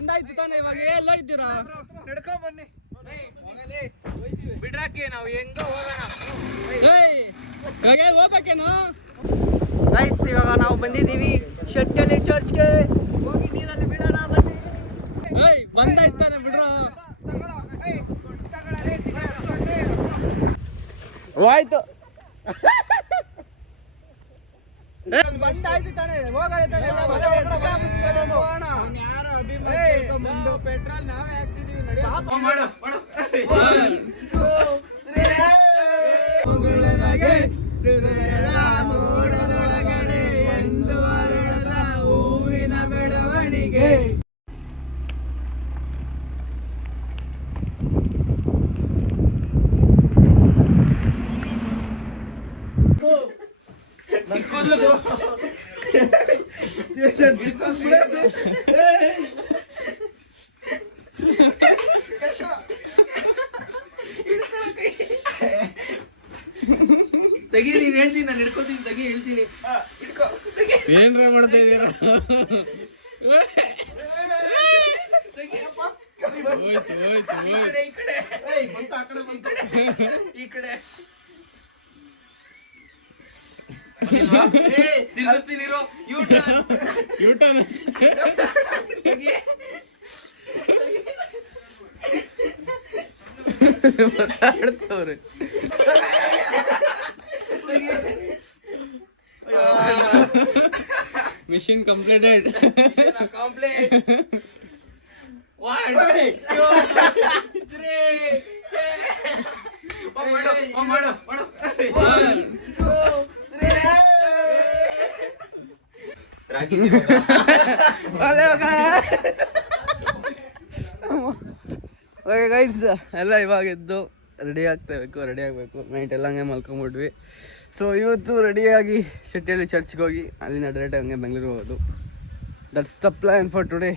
ಬಂದಾಯ್ತು ತಾನೆ, ಇವಾಗ ಎಲ್ಲ ಇದ್ದೀರಾ? ನಡ್ಕೊಂಡ್ ಬನ್ನಿ ಬಿಡ್ರಾಕಿ ನಾವು ಹೆಂಗ ಹೋಗೋಣ. ಇವಾಗ ಹೋಗ್ಬೇಕೇನು? ಗೈಸ್ ಇವಾಗ ನಾವು ಬಂದಿದ್ದೀವಿ ಶೆಟ್ಟಳ್ಳಿ ಚರ್ಚ್ಗೆ. ಹೋಗಿ ನೀರಲ್ಲಿ ಬಿಡೋಣ ಬನ್ನಿ. ಬಂದಾಯ್ತು ತಾನೆ ಬಿಡ್ರ. ಆಯ್ತು ಬಂದಾಯ್ತು ತಾನೆ, ಹೋಗೋಣ. ಪೆಟ್ರೋಲ್ ನಾವೇ ಹಾಕ್ಸಿದೀವಿ. ಮೋಡದೊಳಗಡೆ ಎಂದು ಅರಳದ ಹೂವಿನ ಬೆಳವಣಿಗೆ. ತೆಗಿ, ನೀನ್ ಹೇಳ್ತೀನಿ, ನಾನು ಹಿಡ್ಕೋತೀನಿ. ತೆಗಿ, ಹೇಳ್ತೀನಿ. ಏನ್ರ ಮಾಡ್ತಾ ಇದೀರಾ? ಈ ಕಡೆ ತಿರ್ಗಿಸ್ತೀನಿ. ಯೂಟರ್ನ್ ಮಾತಾಡ್ತವ್ರೆ. Mission completed. ಗೈಸ್ ಎಲ್ಲ ಇವಾಗ ಎದ್ದು ರೆಡಿ ಆಗಬೇಕು. ನೈಟ್ ಎಲ್ಲ ಹಂಗೆ ಮಲ್ಕೊಂಬಿಟ್ವಿ. ಸೊ ಇವತ್ತು ರೆಡಿಯಾಗಿ ಶೆಟ್ಟಿಹಳ್ಳಿ ಚರ್ಚ್ಗೆ ಹೋಗಿ ಅಲ್ಲಿಂದ ಡೈರೆಕ್ಟ್ ಹಂಗೆ ಬೆಂಗಳೂರಿಗೆ ಹೋಗೋದು. That's the plan for today.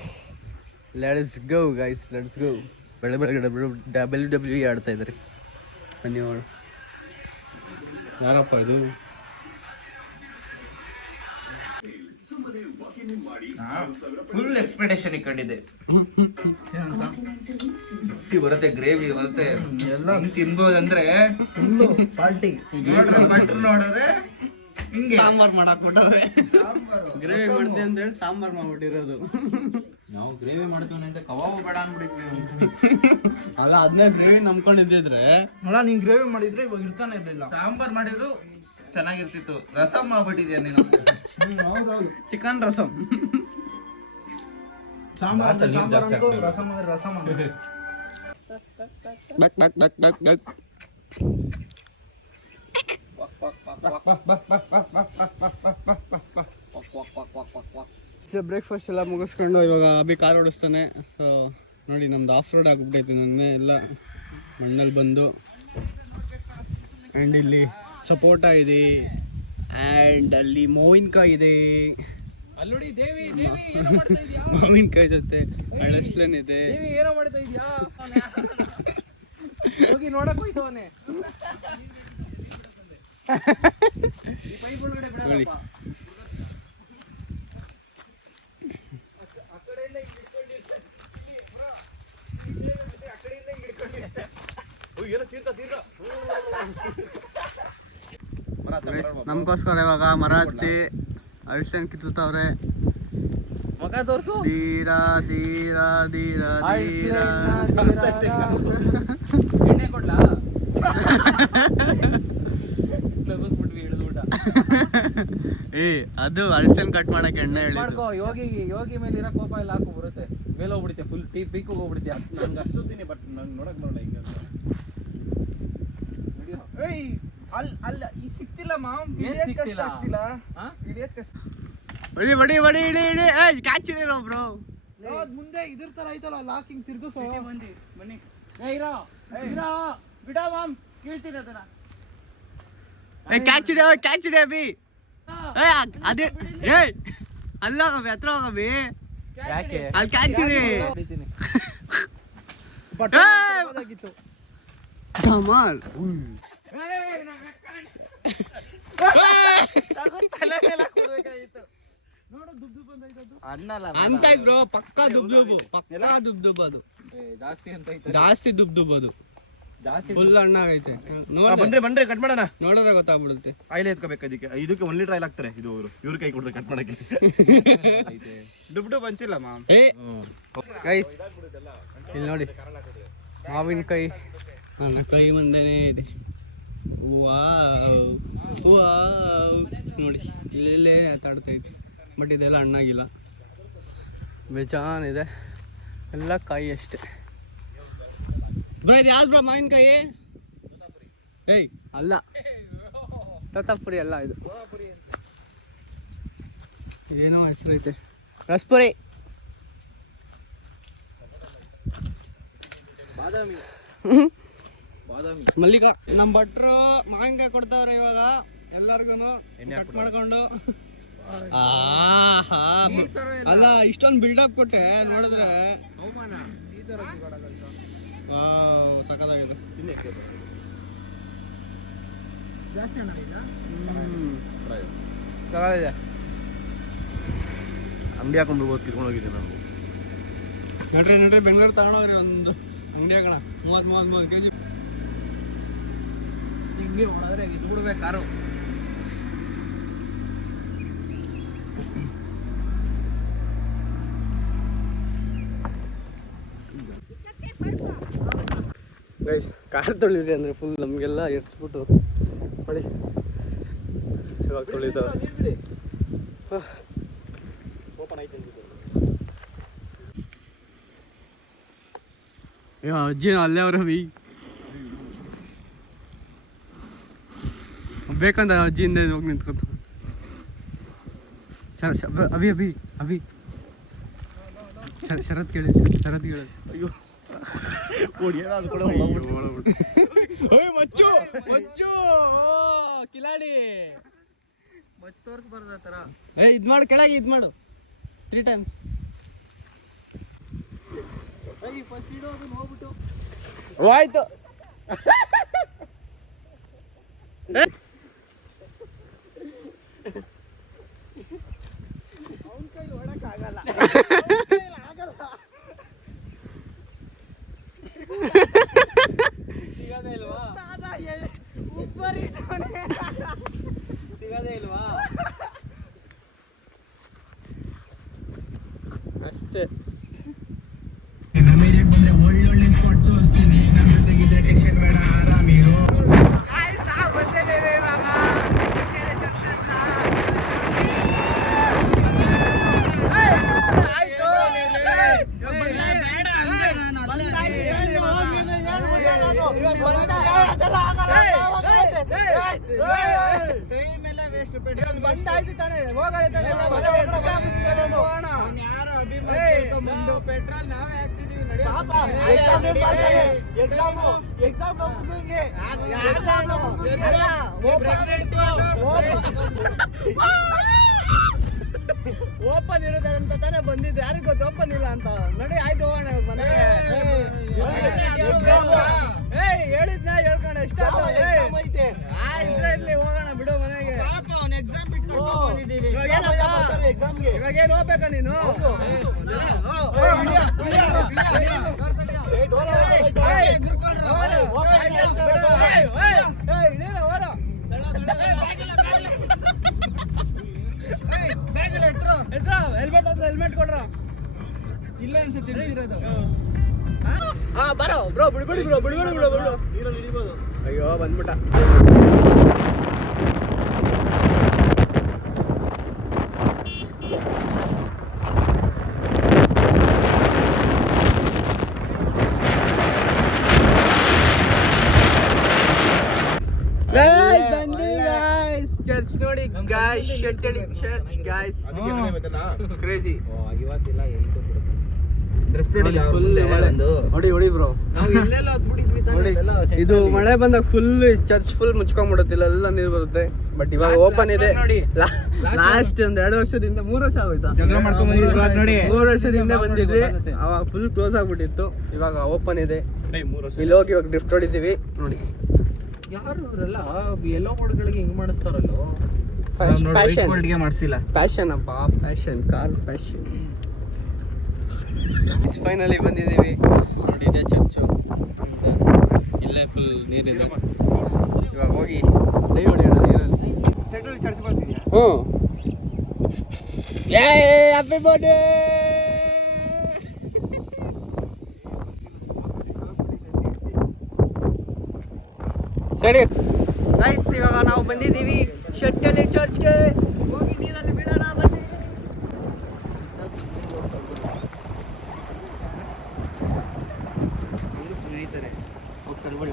Let's go guys, let's go. ಬೆಳಗ್ಗೆ WWE ಆಡ್ತಾ ಇದ್ದಾರೆ. ಬನ್ನಿ ನೋಡು. ಯಾರಪ್ಪ ಇದು? ಫುಲ್ ಎಕ್ಸ್ಪೆಕ್ಟೇಷನ್ ಇಟ್ಕೊಂಡಿದ್ದೆ. ಬರುತ್ತೆ, ಗ್ರೇವಿ ಬರುತ್ತೆ, ಎಲ್ಲ ತಿನ್ಬೋದಂದ್ರೆ ಪಾರ್ಟಿ. ನೋಡಿದ್ರೆ ಹಿಂಗೆ ಸಾಂಬಾರ್ ಮಾಡಕ್ ಕೊಟ್ಟವ್ರೆ. ಗ್ರೇವಿ ಮಾಡ್ತೀವಿ ಅಂತ ಹೇಳಿ ಸಾಂಬಾರ್ ಮಾಡ್ಬಿಟ್ಟಿರೋದು. ನಾವು ಗ್ರೇವಿ ಮಾಡ್ತೀವಿ ಅಂತ ಕಬಾಬ್ ಬೇಡ ಅಂದ್ಬಿಟ್ಟಿದ್ವಿ. ಅಲ್ಲ, ಅದನ್ನೇ ಗ್ರೇವಿ ನಂಬ್ಕೊಂಡಿದ್ದಿದ್ರೆ ಅಲ್ಲ, ನೀನ್ ಗ್ರೇವಿ ಮಾಡಿದ್ರೆ ಇವಾಗ ಇರ್ತಾನೆ ಇರ್ಲಿಲ್ಲ. ಸಾಂಬಾರ್ ಮಾಡಿದ್ರು ಚೆನ್ನಾಗಿರ್ತಿತ್ತು. ರಸಮ್ ಮಾಡ್ಬಿಟ್ಟಿದ್ಯಾ ನೀನು. ಚಿಕನ್ ರಸಂ. ಸಾಂಬಾರ್ ರಸಮ್ ಅಂದ್ರೆ ರಸಮ್ ಅಂದ್ರೆ ಬಕ್ ಬಕ್ ಬಕ್ ಬಕ್ ಬಕ್. ಬ್ರೇಕ್ಫಾಸ್ಟ್ ಎಲ್ಲ ಮುಗಿಸ್ಕೊಂಡು ಇವಾಗ ಅಭಿ ಕಾರ್ ಓಡಿಸ್ತಾನೆ. ಸೊ ನೋಡಿ, ನಮ್ದು ಆಫ್ ರೋಡ್ ಆಗಿಬಿಟ್ಟೈತಿ. ನೆನ್ನೆ ಎಲ್ಲ ಮಣ್ಣಲ್ಲಿ ಬಂದು. ಆ್ಯಂಡ್ ಇಲ್ಲಿ ಸಪೋಟ ಇದೆ, ಆ್ಯಂಡ್ ಅಲ್ಲಿ ಮಾವಿನಕಾಯಿ ಇದೆ. ಅಲ್ಲೋಡಿ ದೇವಿ, ಮಾವಿನಕಾಯಿ ಜೊತೆ ಹಳಸ್ಲೇನ್ ಇದೆ. ಏನೋ ಮಾಡ್ತಾ ಇದ್ಯಾ? ಹೋಗಿ ನೋಡಕ್ ಹೋಯ್ತವನೆ. ಪೈಪ್ ಒಳಗಡೆ ಬಿಡಲ್ಲಪ್ಪ. ನಮ್ಗೋಸ್ಕರ ಇವಾಗ ಮರ ಹತ್ತಿ ಅಳಿಸ್ಲೇನ್ ಕಿತ್ತವ್ರೆ. ಮಗ ತೋರ್ಸು. ಧೀರಾ ಧೀರಾ ಧೀರಾ ಧೀರಾ. ಎಣ್ಣೆ ಕೊಡ್ಲಾ? ಅದು ಅಳಿಸ್ಲೇನ್ ಕಟ್ ಮಾಡಕ್ಕೆ ಎಣ್ಣೆ ಹೇಳಿದ್ದು. ಯೋಗಿ ಮೇಲೆ ಇರೋ ಕೋಪ ಎಲ್ಲ ಹಾಕೋ ಬರುತ್ತೆ. ಮೇಲೆ ಹೋಗ್ಬಿಡುತ್ತೆ, ಫುಲ್ ಪೀಕ್ ಹೋಗ್ಬಿಡುತ್ತೆ. ನಂಗೆ ಹತ್ತುತ್ತೀನಿ, ಬಟ್ ನಂಗೆ ನೋಡಕ್ ಬರಲ್ಲ. ಹಿಂಗೆ ಅಲ್ಲ ಈ ಸಿಕ್ತಿಲ್ಲ ಮಾಮ್. ಬಡಿ ಬಡಿ ಬಡಿ ಇಡಿ ಇಡಿ. Catch ಹಿಡಿರೋ bro. ಮುಂದೆ ಇದ್ರ ತರ ಐತಲ್ಲ, ಲಾಕಿಂಗ್ ತಿರ್ಗಿಸೋ. ಬನ್ನಿ ಬಿಡ ಮಾಮ್, ಕೇಳ್ತೀನಿ ಅದನ್ನ. ಕ್ಯಾಚ್ ಹಿಡಿ, ಕ್ಯಾಚ್ ಹಿಡಿ ಅಭಿ. ಅದೇ ಅಲ್ಲ ಅಭಿ, ಹತ್ರ ಹೋಗಬಿ. ಯಾಕೆ ಅಲ್ಲಿ ಕ್ಯಾಚ್ ಹಿಡಿ. ಕಮಾಲ್. ಅನ್ನಲ್ಲ ಅಂತ ಬ್ರೋ ಪಕ್ಕಾ ದುಬ್ದುಬು ಪಕ್ಕಾ ದುಬ್ದುಬು ಅದು ಜಾಸ್ತಿ ಅಂತ ಐತೆ ಜಾಸ್ತಿ ದುಬ್ದುಬು ಅದು ಜಾಸ್ತಿ ಫುಲ್ ಹಣ್ಣಾಗೈತೆ ಬಂದ್ರೆ ಕಟ್ ಮಾಡೋಣ. ನೋಡಿದ್ರೆ ಗೊತ್ತಾಗ್ಬಿಡುತ್ತೆ. ಆಯಿಲ್ ಎತ್ಕೋಬೇಕು ಇದಕ್ಕೆ 1 ಲೀಟರ್ ಆಯಿಲ್ ಹಾಕ್ತಾರೆ. ಇದು ಇವ್ರ ಕೈ ಕೊಡ್ತಾರೆ ಕಟ್ ಮಾಡಕ್ಕೆ. ದುಡ್ಡು ಬಂತಿಲ್ಲ ಮಾಮ್. ಗೈಸ್ ಇಲ್ಲಿ ನೋಡಿ ಮಾವಿನಕಾಯಿ ನನ್ನ ಕೈ ಮುಂದೆನೇ ಇದೆ. ವಾವ್ ವಾವ್ ನೋಡಿ ಇಲ್ಲೆಲ್ಲೇ ಆಟಾಡ್ತೈತಿ. ಬಟ್ ಇದೆಲ್ಲ ಹಣ್ಣಾಗಿಲ್ಲ, ಬೇಜಾನಿದೆ, ಎಲ್ಲ ಕಾಯಿ ಅಷ್ಟೇ. ಬ್ರೋ ಇದು ಯಾವ್ದು ಬ್ರೋ ಮಾವಿನಕಾಯಿ? ಏಯ್ ಅಲ್ಲ, ತೋತಾಪುರಿ ಅಲ್ಲ ಇದು, ಇದೇನೋ ಹೆಸರು ಐತೆ, ರಸ್ಪುರಿ. ಬಾದಾಮಿ ಬಾದಾಮಿ ಮಲ್ಲಿಕ. ನಮ್ಮ ಭಟ್ರು ಮಾವಿನಕಾಯಿ ಕೊಡ್ತಾವ್ರೆ ಇವಾಗ ಎಲ್ಲರಿಗೂ ಕಟ್ ಮಾಡ್ಕೊಂಡು. ಅಲ್ಲ ಇಷ್ಟೊಂದು ಬಿಲ್ಡಪ್ ಕೊಟ್ಟೆ ನೋಡಿದ್ರೆ ಅವಮಾನ ಈ ತರ ಸಖತ್ತಾಗಿದೆ. ಜಾಸ್ತಿ ಹಣ್ಣಾಗಿಲ್ಲ. ಅಂಗಡಿ ಹಾಕೊಂಡು ಕಿತ್ಕೊಂಡು ಹೋಗಿದ್ದೆ ನಾನು. ನಡ್ರಿ ಬೆಂಗಳೂರು ತಗೊಂಡೋಗ್ರಿ ಒಂದು ಅಂಗಡಿ ಹಾಕೋಣ. 30 kg ಹಿಂಗೆ ಹೊಡೆದ್ರೆ ಇದು ಬಿಡ್ಬೇಕು ಕಾರು. ಗೈಸ್ ಕಾರ್ ತೊಳಿದ್ರಿ ಅಂದರೆ ಫುಲ್ ನಮಗೆಲ್ಲ ಎತ್ಬಿಟ್ಟು ನೋಡಿ ಇವಾಗ ತೊಳಿತಾವ. ಅಜ್ಜಿ ಅಲ್ಲೇ ಅವ್ರ ಅವಿ ಬೇಕಂತ ಅಜ್ಜಿಯಿಂದ ಹೋಗಿ ನಿಂತ್ಕೊತ. ಅವಿ ಅವಿ ಅವಿ ಶರತ್ ಕೇಳಿ ಅಯ್ಯೋ ಮಚ್ಚು ಮಚ್ಚು ಕಿಲಾಡಿ ಮಚ್ಚ ತೋರಿಸ್ಬಾರ್ದು ಆ ಥರ. ಇದ್ ಮಾಡು, ಕೆಳಗೆ ಇದ್ ಮಾಡು 3 times. ಆಯ್ತು ಸಿಗದೇ ಇಲ್ವಾ? ಅಷ್ಟೇ. ಬಂದ್ರೆ ಒಳ್ಳೊಳ್ಳೆ ಸ್ಪಾಟ್ ತೋರಿಸ್ತೀನಿ. ನಮ್ಮ ಜೊತೆಗಿದ್ರೆ ಟೆನ್ಷನ್ ಬೇಡ, ಆರಾಮಿರು. ಬಂದಾಯ್ತು ತಾನೆ, ಪೆಟ್ರೋಲ್ ನಾವೇ ಹಾಕ್ಸಿದೀವಿ. ನಡಿ ಓಪನ್ ಇರೋದ ಅಂತ ತಾನೇ ಬಂದಿದ್ದು, ಯಾರಿಗೂ ಗೊತ್ತು ಓಪನ್ ಇಲ್ಲ ಅಂತ. ನೋಡಿ ಆಯ್ತು ಹೋಗೋಣ ಮನೆಗೆ. ಹೇಳಿದ್ನ ಹೇಳ್ಕೋಣ ಎಷ್ಟಾಯ್ತು ಇದ್ರಲ್ಲಿ ಹೋಗೋಣ ಬಿಡು ಮನೆಗೆ. ಇವಾಗ ಏನು ಹೋಗ್ಬೇಕಾ ನೀನು? ಹೆಲ್ಮೆಟ್ ಕೊಡ್ರ ಇಲ್ಲ ಅನ್ಸುತ್ತೆ ತಿಳಿಸಿರೋದು. ಬರೋ ಬ್ರೋ ಬಿಡ್ಬೇಡಿ ಬ್ರೋ ಬಿಡ್ಬೇಡಿ ಬಿಡು ಬಿಡು. ಅಯ್ಯೋ ಬಂದ್ಬಿಟ್ಟ. ಚರ್ಚ್ ನೋಡಿ guys, Shettalli church guys, crazy. ಇವತ್ತಿಲ್ಲ ಎಲ್ತು ನೋಡಿ ನೋಡಿ ಬ್ರೋ, ಇದು ಮಳೆ ಬಂದಾಗ ಫುಲ್ ಚರ್ಚ್ ಫುಲ್ ಮುಚ್ಕೊಂಡ್ಬಿಡುತ್ತಿಲ್ಲ, ಎಲ್ಲ ನೀರು ಬರುತ್ತೆ. ಬಟ್ ಇವಾಗ ಓಪನ್ ಇದೆ. ಲಾಸ್ಟ್ ಒಂದ್ 2 ವರ್ಷದಿಂದ 3 ವರ್ಷ ಆಗೋಯ್ತಾ, 3 ವರ್ಷದಿಂದ ಬಂದಿದ್ವಿ, ಅವಾಗ ಫುಲ್ ಕ್ಲೋಸ್ ಆಗ್ಬಿಟ್ಟಿತ್ತು. ಇವಾಗ ಓಪನ್ ಇದೆ, ಇಲ್ಲಿ ಹೋಗಿ ಇವಾಗ ಡ್ರಿಫ್ಟ್ ಹೊಡಿತೀವಿ ನೋಡಿ. ಯಾರು ಅವರೆಲ್ಲ ಎಲ್ಲೋ ಬೋರ್ಡ್ಗಳಿಗೆ ಹಿಂಗ್ ಮಾಡಿಸ್ತಾರಲ್ಲೋ. ಪ್ಯಾಷನ್ ಮಾಡಿಸಿಲ್ಲ. ಪ್ಯಾಷನ್ ಅಪ್ಪ, ಪ್ಯಾಷನ್, ಕಾರ್ ಪ್ಯಾಷನ್. ಫೈನಲಿ ಬಂದಿದ್ದೀವಿ. ನೋಡಿ ಇದೆ ಚರ್ಚು, ಇಲ್ಲೇ ಫುಲ್ ನೀರಿದೆ. ಇವಾಗ ಹೋಗಿ ಲೈವ್ ಹೊಡೆಯೋಣ ನೀರಲ್ಲಿ. ಚರ್ಚ್ ಬರ್ತಿದ್ಯಾ? ಹ್ಞೂ. ಏ ಹ್ಯಾಪಿ ಬರ್ಡೇ. ಸರಿ ಗೈಸ್, ಇವಾಗ ನಾವು ಬಂದಿದ್ದೀವಿ ಶೆಟ್ಟಿಹಳ್ಳಿ ಚರ್ಚ್ಗೆ. ಹೋಗಿ ನೀರಲ್ಲಿ ಬಿಡೋಣ ಬನ್ನಿ. ಹೋಗ್ತಾರೆ ಬಿಡ.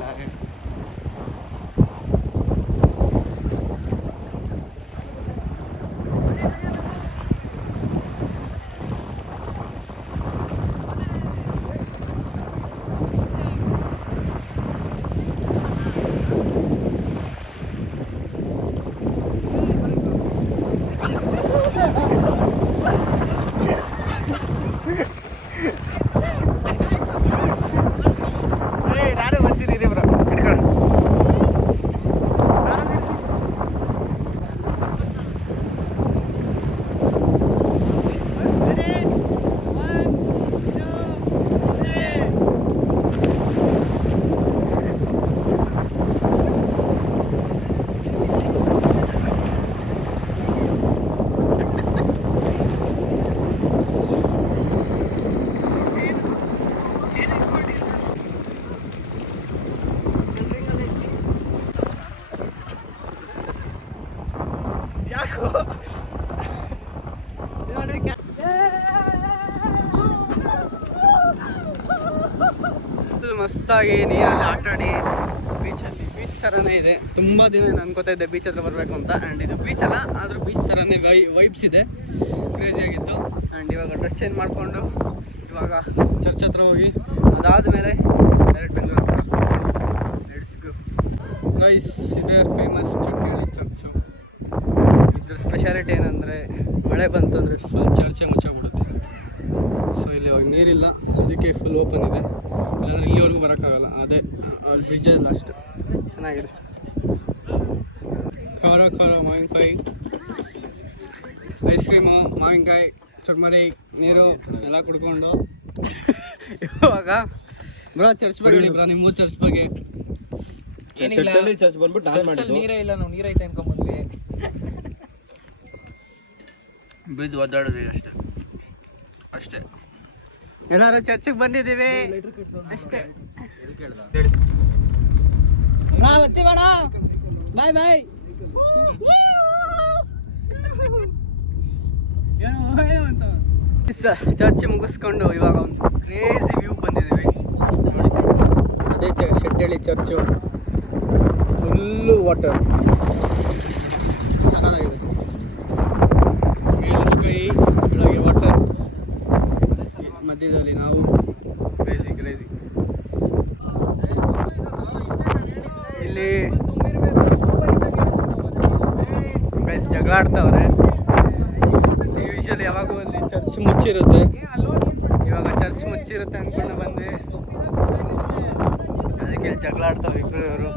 ನಾನು ಬರ್ತೀನಿ ಬ್ರೋ, ಇಟ್ಕೊಳ್ಳ. ಮಸ್ತಾಗಿ ನೀರಲ್ಲಿ ಆಟಾಡಿ ಬೀಚಲ್ಲಿ, ಬೀಚ್ ಥರನೇ ಇದೆ. ತುಂಬ ದಿನ ಅನ್ಕೋತಾ ಇದ್ದೆ ಬೀಚ್ ಹತ್ರ ಬರಬೇಕು ಅಂತ. ಆ್ಯಂಡ್ ಇದು ಬೀಚ್ ಅಲ್ಲ, ಆದರೂ ಬೀಚ್ ಥರನೇ ವೈಬ್ಸ್ ಇದೆ, ಕ್ರೇಜಿಯಾಗಿತ್ತು. ಆ್ಯಂಡ್ ಇವಾಗ ಡ್ರೆಸ್ ಚೇಂಜ್ ಮಾಡಿಕೊಂಡು ಇವಾಗ ಚರ್ಚ್ ಹತ್ರ ಹೋಗಿ ಅದಾದಮೇಲೆ direct Bengaluru. Let's go guys. ಇದೇ ಫೇಮಸ್ ಶೆಟ್ಟಿಹಳ್ಳಿ ಚರ್ಚು. ಇದ್ರ ಸ್ಪೆಷಾಲಿಟಿ ಏನಂದರೆ ಮಳೆ ಬಂತಂದರೆ ಫುಲ್ ಚರ್ಚೆ ಮುಚ್ಚೋಗ್ಬಿಡುತ್ತೆ. ಸೊ ಇಲ್ಲಿ ಇವಾಗ ನೀರಿಲ್ಲ, ಅದಕ್ಕೆ ಫುಲ್ ಓಪನ್ ಇದೆ. ಇಲ್ಲಾಂದರೆ ಇಲ್ಲಿವರೆಗೂ ಬರೋಕ್ಕಾಗಲ್ಲ. ಅದೇ ಅಲ್ಲಿ ಬ್ರಿಡ್ಜಲ್ಲಿ ಲಾಸ್ಟ್. ಚೆನ್ನಾಗಿದೆ. ಖಾರ ಖಾರ ಮಾವಿನಕಾಯಿ, ಐಸ್ ಕ್ರೀಮು, ಮಾವಿನಕಾಯಿ, ಚುರ್ಮರಿ, ನೀರು ಎಲ್ಲ ಕುಡ್ಕೊಂಡು ಇವಾಗ ಬ್ರೋ ಚರ್ಚ್ ಬಗ್ಗೆ ಬ್ರೋ, ನಿಮ್ಮ ಚರ್ಚ್ ಬಗ್ಗೆ. ಶೆಟ್ಟಿಹಳ್ಳಿ ಚರ್ಚ್ ಬಂದ್ಬಿಟ್ಟು ನಾನು ಮಾಡಿದ್ದು. ನೀರೇ ಇಲ್ಲ, ನಾವು ನೀರೈತೆ ಅನ್ಕೊಂಡ್ಬಂದ್ವಿ. ಬಿದ್ದು ಒದ್ದಾಡೋದು ಅಷ್ಟೇ ಅಷ್ಟೇ. ಎಲ್ಲರೂ ಚರ್ಚಿಗೆ ಬಂದಿದ್ದೀವಿ ಅಷ್ಟೇ. ಬತ್ತಿ ಬೇಡ, ಬಾಯ್ ಬಾಯ್. ಚರ್ಚ್ ಮುಗಿಸ್ಕೊಂಡು ಇವಾಗ ಒಂದು ಕ್ರೇಜಿ ವ್ಯೂ ಬಂದಿದ್ದೀವಿ ನೋಡಿ. ಅದೇ ಶೆಟ್ಟಿಹಳ್ಳಿ ಚರ್ಚು, ಫುಲ್ಲು ವಾಟರ್, ಸಣ್ಣದಾಗಿದೆ. ಮೇಲೆ ಸ್ಕೈ, ಕೆಳಗೆ ವಾಟರ್, ಮಧ್ಯದಲ್ಲಿ ನಾವು. Crazy crazy. ಇಲ್ಲಿ ಗೈಸ್ ಜಗಳ ಆಡ್ತಾವ್ರೆ. ಯೂಶಲಿ ಯಾವಾಗೂ ಅಲ್ಲಿ ಚರ್ಚ್ ಮುಚ್ಚಿರುತ್ತೆ. ಇವಾಗ ಚರ್ಚ್ ಮುಚ್ಚಿರುತ್ತೆ ಅಂದ್ಕೊಂಡು ಬಂದ್ವಿ, ಅದಕ್ಕೆ ಜಗಳ ಆಡ್ತಾವೆ ಇಬ್ಬರು ಇವರು.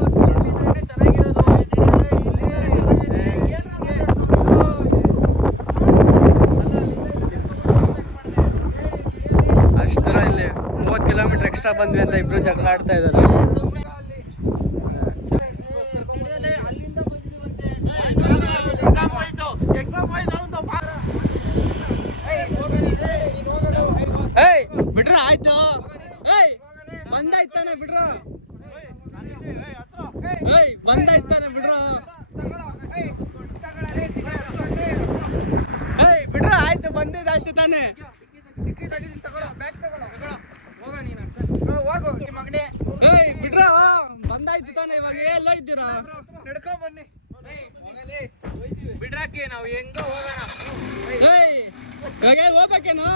ಅಷ್ಟರ ಇಲ್ಲಿ 30 ಕಿಲೋಮೀಟರ್ ಎಕ್ಸ್ಟ್ರಾ ಬಂದ್ವಿ ಅಂತ ಇಬ್ರು ಜಗಳ ಆಡ್ತಾ ಇದ್ದಾರೆ. ಏಯ್ ಬಿಡ್ರ ಆಯ್ತು. ಏಯ್ ಬಂದಾಯ್ತಾನೆ ಬಿಡ್ರ. ಏಯ್ ಬಂದಾಯ್ತಾನೆ ಬಿಡ್ರ. ಏಯ್ ಬಿಡ್ರ ಆಯ್ತು, ಬಂದಿದ್ದಾಯ್ತು ತಾನೆ. ಏಯ್ ಬಿಡ್ರ, ಬಂದಾಯ್ತು ತಾನೆ. ಇವಾಗ ಎಲ್ಲ ಇದ್ದೀರಾ? ನಡ್ಕೊಂಡ್ ಬನ್ನಿ. ಬಿಡ್ರಾಕಿ ನಾವು ಹೆಂಗ ಹೋಗೋಣ. ಏಯ್ ಇವಾಗ ಹೋಗ್ಬೇಕೇನು?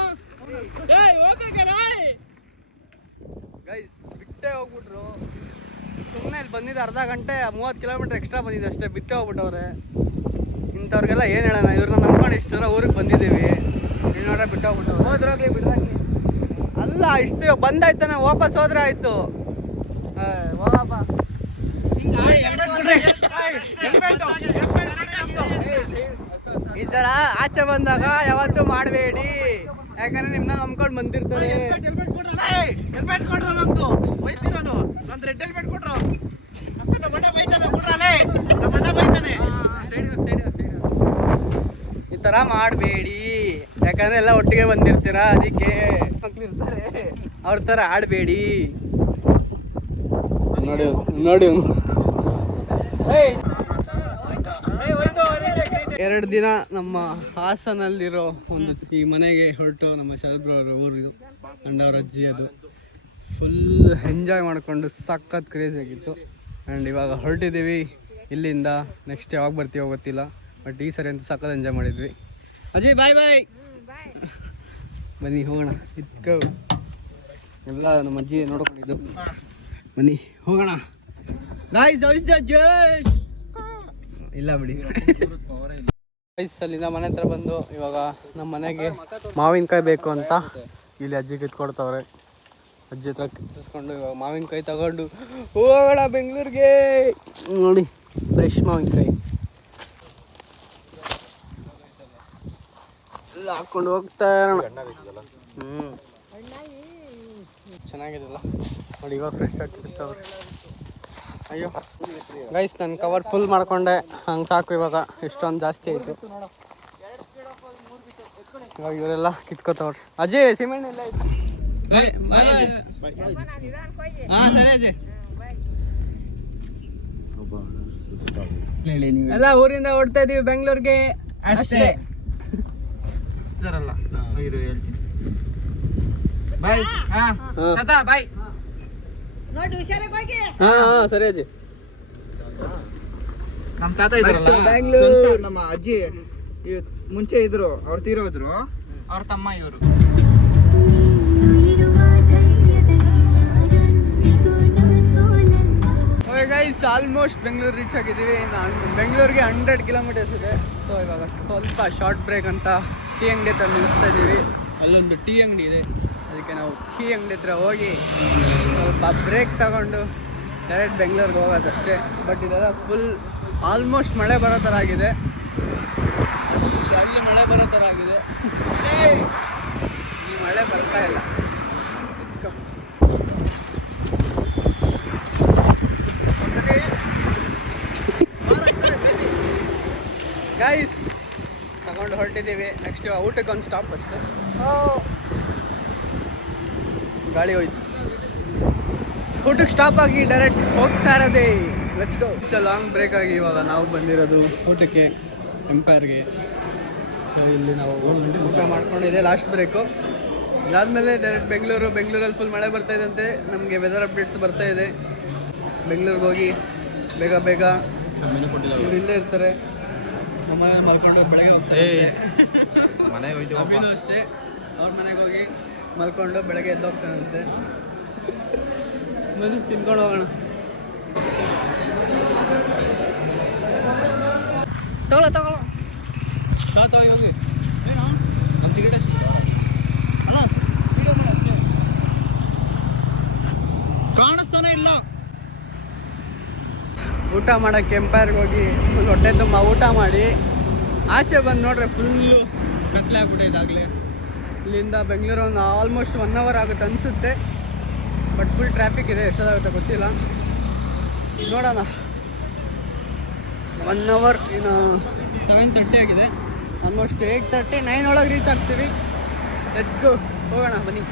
ಏಯ್ ಹೋಗ್ಬೇಕೇನ? ಗೈಸ್ ಬಿಟ್ಟೆ ಹೋಗ್ಬಿಟ್ರು. ಸುಮ್ಮನೆ ಇಲ್ಲಿ ಬಂದಿದ್ದು ಅರ್ಧ ಗಂಟೆ, 30 ಕಿಲೋಮೀಟರ್ ಎಕ್ಸ್ಟ್ರಾ ಬಂದಿದೆ ಅಷ್ಟೇ. ಬಿಟ್ಟೆ ಹೋಗ್ಬಿಟ್ಟವ್ರೆ. ಇಂಥವ್ರಿಗೆಲ್ಲ ಏನು ಹೇಳೋಣ? ಇವ್ರನ್ನ ನಂಬ್ಕೊಂಡು ಇಷ್ಟು ದೂರ ಊರಿಗೆ ಬಂದಿದ್ದೀವಿ, ಇಲ್ಲಿ ನೋಡ್ರೆ ಬಿಟ್ಟು ಹೋಗ್ಬಿಟ್ಟವ್ರು. ಹೋದ್ರಾಗ್ಲಿ ಬಿಡ್ರಾಕಿ ಅಲ್ಲ, ಇಷ್ಟು ಬಂದಾಯ್ತಾನೆ, ವಾಪಸ್ ಹೋದ್ರೆ ಆಯಿತು. ಹೋಗಪ್ಪ. ಈ ತರ ಆಚೆ ಬಂದಾಗ ಯಾವತ್ತೂ ಮಾಡಬೇಡಿ, ಯಾಕಂದ್ರೆ ನಿಮ್ನ ನಂಬ್ಕೊಂಡು ಬಂದಿರ್ತಾರೆ. ಈ ತರ ಮಾಡಬೇಡಿ, ಯಾಕಂದ್ರೆ ಎಲ್ಲ ಒಟ್ಟಿಗೆ ಬಂದಿರ್ತೀರಾ, ಅದಕ್ಕೆ ಮಕ್ಳು ಇರ್ತಾರೆ, ಅವ್ರ ತರ ಆಡಬೇಡಿ. ನೋಡಿ ನೋಡಿ 2 ದಿನ ನಮ್ಮ ಹಾಸನಲ್ಲಿರೋ ಒಂದು ಈ ಮನೆಗೆ ಹೊರಟು ನಮ್ಮ ಶರದ್ ಬ್ರೋ ಅವ್ರ ಊರು ಅಂಡ್ ಅವ್ರ ಅಜ್ಜಿ, ಅದು ಫುಲ್ ಎಂಜಾಯ್ ಮಾಡಿಕೊಂಡು ಸಖತ್ ಕ್ರೇಜಿ ಆಗಿತ್ತು. ಆ್ಯಂಡ್ ಇವಾಗ ಹೊರಟಿದ್ದೀವಿ ಇಲ್ಲಿಂದ. ನೆಕ್ಸ್ಟ್ ಯಾವಾಗ ಬರ್ತೀವೋ ಗೊತ್ತಿಲ್ಲ, ಬಟ್ ಈ ಸರಿ ಅಂತೂ ಸಖತ್ ಎಂಜಾಯ್ ಮಾಡಿದ್ವಿ. ಅಜಯ್ ಬಾಯ್ ಬಾಯ್, ಬನ್ನಿ ಹೋಗೋಣ. ಇಟ್ಕೋ ಎಲ್ಲ ನಮ್ಮ ಅಜ್ಜಿ ನೋಡ್ಕೊಂಡಿದ್ದು, ಬನ್ನಿ ಹೋಗೋಣ. ಇಲ್ಲ ಬಿಡಿ ಗೈಸ್, ಅಲ್ಲಿಂದ ಮನೆ ಹತ್ರ ಬಂದು ಇವಾಗ ನಮ್ಮ ಮನೆಗೆ ಮಾವಿನಕಾಯಿ ಬೇಕು ಅಂತ ಇಲ್ಲಿ ಅಜ್ಜಿ ಕಿತ್ಕೊಡ್ತವ್ರೆ. ಅಜ್ಜಿ ಹತ್ರ ಕಿತ್ತಿಸ್ಕೊಂಡು ಇವಾಗ ಮಾವಿನಕಾಯಿ ತಗೊಂಡು ಹೋಗೋಣ ಬೆಂಗಳೂರಿಗೆ. ನೋಡಿ ಫ್ರೆಶ್ ಮಾವಿನಕಾಯಿ ಎಲ್ಲ ಹಾಕ್ಕೊಂಡು ಹೋಗ್ತಾ ಇರೋಣ. ಚೆನ್ನಾಗಿದೆಲ್ಲ ನೋಡಿ, ಇವಾಗ ಫ್ರೆಶ್ ಆಗಿ ಕಿತ್ತವ್ರೆ. ಅಯ್ಯೋ ಗೈಸ್, ನಾನು ಕವರ್ ಫುಲ್ ಮಾಡ್ಕೊಂಡೆ, ಹಂಗೆ ಸಾಕು. ಇವಾಗ ಎಷ್ಟೊಂದು ಜಾಸ್ತಿ ಆಯಿತು. ಇವಾಗ ಇವರೆಲ್ಲ ಕಿತ್ಕೋತವ್ರೆ. ಅಜಯ್ ಸಿಮೆಂಟ್ ಎಲ್ಲ ಆಯ್ತು. ಹಾಂ ಸರಿ ಅಜಯ್. ಎಲ್ಲ ಊರಿಂದ ಹೊಡ್ತಾ ಇದೀವಿ ಬೆಂಗಳೂರಿಗೆ ಅಷ್ಟೇ. ಬಾಯ್. ಬಾಯ್. ಹಾಂ ಸರಿ ಅಜ್ಜಿ. ನಮ್ಮ ತಾತ ಇದ್ರಲ್ಲ ಬ್ಯಾಂಗ್ಳೂರ್, ನಮ್ಮ ಅಜ್ಜಿ ಮುಂಚೆ ಇದ್ರು, ಅವ್ರು ತೀರೋದ್ರು, ಅವ್ರ ತಮ್ಮ ಇವರು. ಗೈಸ್ ಆಲ್ಮೋಸ್ಟ್ ಬೆಂಗಳೂರು ರೀಚ್ ಆಗಿದ್ದೀವಿ. ನಾನು ಬೆಂಗಳೂರಿಗೆ 100 ಕಿಲೋಮೀಟರ್ಸ್ ಇದೆ. ಸೊ ಇವಾಗ ಸ್ವಲ್ಪ ಶಾರ್ಟ್ ಬ್ರೇಕ್ ಅಂತ ಟೀ ಅಂಗಡಿ ಹತ್ರ ನಿಲ್ಲಿಸ್ತಾ ಇದ್ದೀವಿ. ಅಲ್ಲೊಂದು ಟೀ ಅಂಗಡಿ ಇದೆ, ಅದಕ್ಕೆ ನಾವು ಟೀ ಅಂಗಡಿ ಹತ್ರ ಹೋಗಿ ಸ್ವಲ್ಪ ಬ್ರೇಕ್ ತಗೊಂಡು ಡೈರೆಕ್ಟ್ ಬೆಂಗಳೂರಿಗೆ ಹೋಗೋದಷ್ಟೇ. ಬಟ್ ಇದೆಲ್ಲ ಫುಲ್ ಆಲ್ಮೋಸ್ಟ್ ಮಳೆ ಬರೋ ಥರ ಆಗಿದೆ. ಅಲ್ಲಿ ಮಳೆ ಬರೋ ಥರ ಆಗಿದೆ, ಈ ಮಳೆ ಬರ್ತಾ ಇಲ್ಲ. ಗೈಸ್ ತಗೊಂಡು ಹೊರಟಿದ್ದೀವಿ. ನೆಕ್ಸ್ಟ್ ಊಟಕ್ಕೆ ಒಂದು ಸ್ಟಾಪ್ ಅಷ್ಟೇ. ಗಾಳಿ ಹೋಯ್ತು. ಊಟಕ್ಕೆ ಸ್ಟಾಪ್ ಆಗಿ ಡೈರೆಕ್ಟ್ ಹೋಗ್ತಾ ಇರೋದೇ. Let's go. It's long break ಆಗಿ ಇವಾಗ ನಾವು ಬಂದಿರೋದು ಊಟಕ್ಕೆ ಎಂಪೈರ್ಗೆ. ಸೊ ಇಲ್ಲಿ ನಾವು ಊಟ ಮಾಡ್ಕೊಂಡಿದ್ದೆ ಲಾಸ್ಟ್ ಬ್ರೇಕು. ಅದಾದಮೇಲೆ ಡೈರೆಕ್ಟ್ ಬೆಂಗಳೂರಲ್ಲಿ ಫುಲ್ ಮಳೆ ಬರ್ತಾ ಇದ್ದಂತೆ ನಮಗೆ ವೆದರ್ ಅಪ್ಡೇಟ್ಸ್ ಬರ್ತಾ ಇದೆ. ಬೆಂಗಳೂರಿಗೆ ಹೋಗಿ ಬೇಗ ಇವ್ರು ಇಲ್ಲೇ ಇರ್ತಾರೆ. ನಮ್ಮ ಮನೆ ಮಲ್ಕೊಂಡು ಬೆಳಗ್ಗೆ ಹೋಗ್ತಾರೆ. ಮನೆಗೆ ಹೋಯ್ತು ಅಷ್ಟೇ, ಅವ್ರ ಮನೆಗೆ ಹೋಗಿ ಮಲ್ಕೊಂಡು ಬೆಳಗ್ಗೆ ಎದ್ದು ಹೋಗ್ತಾನಂತೆ. ಬನ್ನಿ ತಿನ್ಕೊಂಡು ಹೋಗೋಣ. ತಗೊಳ್ಳೋ ಹೋಗಿ. ನಮ್ಮ ಟಿಕೆಟ್ ಅಷ್ಟೇ ಕಾಣಿಸ್ತಾನೆ ಇಲ್ಲ. ಊಟ ಮಾಡೋಕ್ಕೆ ಎಂಪೈರ್ಗೆ ಹೋಗಿ ಫುಲ್ ಹೊಟ್ಟೆ ತುಂಬ ಊಟ ಮಾಡಿ ಆಚೆ ಬಂದು ನೋಡ್ರೆ ಫುಲ್ಲು ಕತ್ಲೆ ಆಗ್ಬಿಟ್ಟೈತೆ ಆಗಲೇ. ಇಲ್ಲಿಂದ ಬೆಂಗಳೂರು ಒಂದು ಆಲ್ಮೋಸ್ಟ್ 1 hour ಆಗುತ್ತೆ ಅನಿಸುತ್ತೆ. ಬಟ್ ಫುಲ್ ಟ್ರಾಫಿಕ್ ಇದೆ, ಎಷ್ಟೊತ್ತಾಗುತ್ತೆ ಗೊತ್ತಿಲ್ಲ, ನೋಡೋಣ. 1 hour ಇನ್ನು 7:30 ಆಗಿದೆ. ಆಲ್ಮೋಸ್ಟ್ 8:30 9 ಒಳಗೆ ರೀಚ್ ಆಗ್ತೀವಿ. ಲೆಟ್ಸ್ ಗೋ, ಹೋಗೋಣ ಬನ್ನಿ.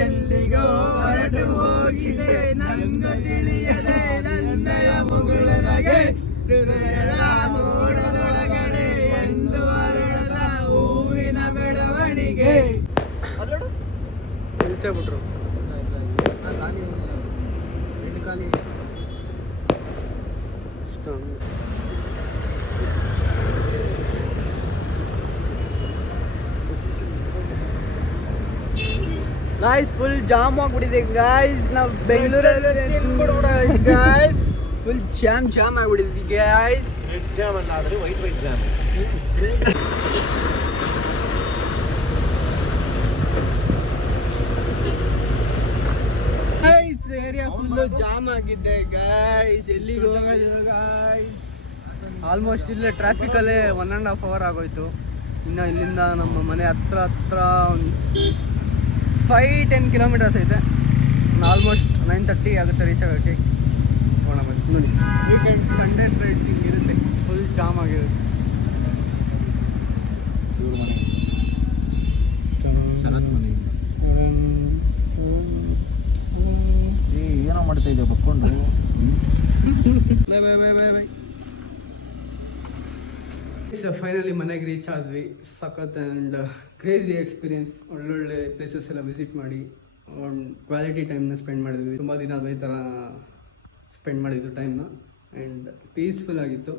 ಎಲ್ಲಿಗೋ ಹೊರಟು ಹೋಗಿದೆ ನಂದು ತಿಳಿಯದೆ ನನ್ನಯ ಮುಗುಳನಗೆ, ಹೃದಯದ ಮೋಡದೊಳಗಡೆ ಎಂದು ಅರಳದ ಹೂವಿನ ಬೆಳವಣಿಗೆ. ನಿಲ್ಸೇ ಬಿಟ್ರು. ಗಾಯ್ಸ್ ಫುಲ್ ಜಾಮ್ ಆಗ್ಬಿಟ್ಟಿದೆ ಗಾಯ್ಸ್. ನಾವು ಬೆಂಗಳೂರಲ್ಲಿ ಗಾಯ್ಸ್ ಫುಲ್ ಜಾಮ್ ಆಗ್ಬಿಟ್ಟಿದ್ವಿ ಗಾಯ್ಸ್. ಜಾಮ್ ಅಲ್ಲ, ಆದರೆ white jam. Guys area full jam ಆಗಿದ್ದೆ ಗೈಸ್. ಎಲ್ಲಿಗೆ ಹೋಗೋದು ಗೈಸ್? ಆಲ್ಮೋಸ್ಟ್ ಇಲ್ಲೇ ಟ್ರಾಫಿಕಲ್ಲೇ 1.5 hour ಆಗೋಯ್ತು. ಇನ್ನು ಇಲ್ಲಿಂದ ನಮ್ಮ ಮನೆ ಹತ್ರ ಒಂದು 5-10 kilometers ಐತೆ. ಆಲ್ಮೋಸ್ಟ್ 9:30 ಆಗುತ್ತೆ ರೀಚ್ ಆಗೋಕ್ಕೆ. ಹೋಗೋಣ ಬನ್ನಿ. ನೋಡಿ ವೀಕೆಂಡ್ ಸಂಡೇ ಫ್ರೈಡ್ ಹಿಂಗಿರುತ್ತೆ, ಫುಲ್ ಜಾಮ್ ಆಗಿರುತ್ತೆ. ಇವ್ರ ಮನೆ ಶರತ್ ಮನೆ. ಏನೋ ಮಾಡ್ತಾ ಇದ್ದೆ ಬಕ್ಕೊಂಡು. Bye bye bye bye bye. So finally ಮನೆಗೆ ರೀಚ್ ಆದ್ವಿ. ಸಖತ್ ಆ್ಯಂಡ್ ಕ್ರೇಜಿ ಎಕ್ಸ್ಪೀರಿಯನ್ಸ್. ಒಳ್ಳೊಳ್ಳೆ ಪ್ಲೇಸಸ್ ಎಲ್ಲ ವಿಸಿಟ್ ಮಾಡಿ ಒಂದು ಕ್ವಾಲಿಟಿ ಟೈಮ್ನ ಸ್ಪೆಂಡ್ ಮಾಡಿದ್ವಿ. ತುಂಬ ದಿನ ಅದೇ ಥರ ಸ್ಪೆಂಡ್ ಮಾಡಿದ್ದು ಟೈಮ್ನ. ಆ್ಯಂಡ್ ಪೀಸ್ಫುಲ್ ಆಗಿತ್ತು,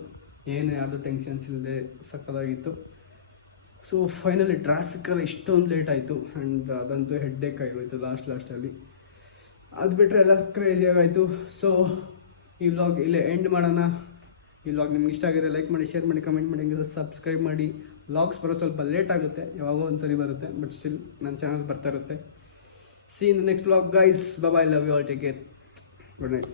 ಏನು ಯಾವುದು ಟೆನ್ಷನ್ಸ್ ಇಲ್ಲದೆ ಸಖತ್ತಾಗಿತ್ತು. ಸೊ ಫೈನಲಿ ಟ್ರಾಫಿಕಲ್ಲಿ ಇಷ್ಟೊಂದು ಲೇಟ್ ಆಯಿತು ಆ್ಯಂಡ್ ಅದಂತೂ ಹೆಡ್ಡೇಕ್ ಆಗೋಯ್ತು ಲಾಸ್ಟಲ್ಲಿ. ಅದು ಬಿಟ್ಟರೆ ಎಲ್ಲ ಕ್ರೇಜಿಯಾಗಾಯಿತು. ಸೊ ಈ ವ್ಲಾಗ್ ಇಲ್ಲೇ ಎಂಡ್ ಮಾಡೋಣ. ಈ ವ್ಲಾಗ್ ನಿಮ್ಗೆ ಇಷ್ಟ ಆಗಿದ್ರೆ ಲೈಕ್ ಮಾಡಿ, ಶೇರ್ ಮಾಡಿ, ಕಮೆಂಟ್ ಮಾಡಿ, ಸಬ್ಸ್ಕ್ರೈಬ್ ಮಾಡಿ. ವ್ಲಾಗ್ಸ್ ಬರೋ ಸ್ವಲ್ಪ ಲೇಟ್ ಆಗುತ್ತೆ, ಯಾವಾಗೋ ಒಂದ್ಸರಿ ಬರುತ್ತೆ, ಬಟ್ ಸ್ಟಿಲ್ ನನ್ನ ಚಾನಲ್ ಬರ್ತಾ ಇರುತ್ತೆ. See in the next vlog guys. Bye bye, love you all, take care, good night.